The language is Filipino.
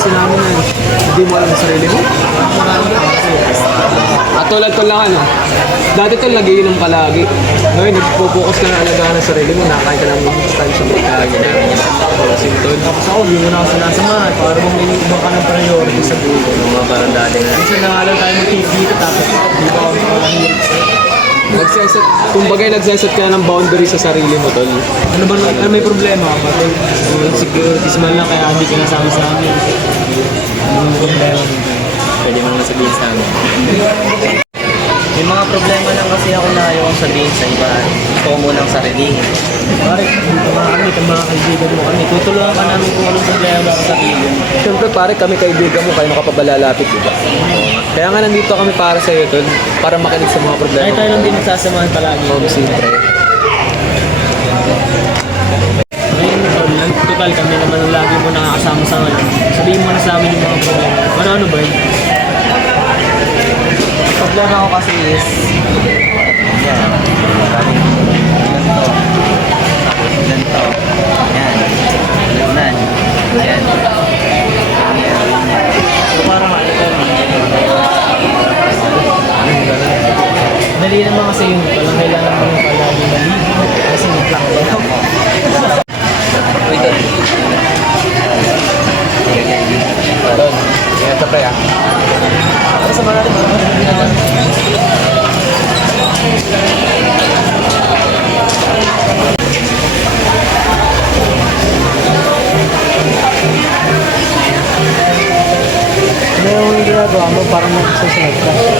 napansin namin na hindi mo alam sa sarili mo. At tulad ko lang ano, dati tol nagiinom ka lagi. Ngayon nagpo-focus ka na alagaan ng sarili mo, nakain ka ng sustansya mo kaya tol. Tapos ako, hindi mo na ako sinasamahan. Para bang may iba ka ng priority sa buhay. Mga parang dali na. Minsan na nga lang tayo mag-take dito, tapos hindi pa ako makahirit. Nagseset, kumbagay nagseset ka ng boundary sa sarili mo tol. Ano ba, ano may problema ka ba? Insecurities man lang, kaya hindi ka nasama sa amin. Ano problema mo? Pwede mo naman sabihin sa amin. May mga problema lang kasi ako na ayaw kong sabihin sa iba. Gusto ko munang sarilihin. Pare, dito mga kami, itong mga kaibigan mo kami. Tutulungan ka namin kung anong problema sa sarili mo. Siyempre pare kami kaibigan mo, kayo makapabalalapit diba? Kaya nga nandito kami para sa iyo tol, para makinig sa mga problema Ay, mo. tayo lang din nagsasamahan palagi. Oo, siyempre. Ngayon, tol, total kami naman ang lagi mo nakakasama sa ngayon. Sabihin mo na sa amin yung mga problema. Ano ba yun? Problema ko kasi is, yan, maraming ganito, tapos ganito, yan, ganyan, yan, So, parang ano ito? Dali naman kasi yun. Walang kailangan mo yung palagi maligo. Kasi nag-plak ba ako? wait, Tol, ingat ka pre ah. Para sa mga natin, parang ano ginagawa? Ano yung ginagawa mo? Parang magsusunod ka.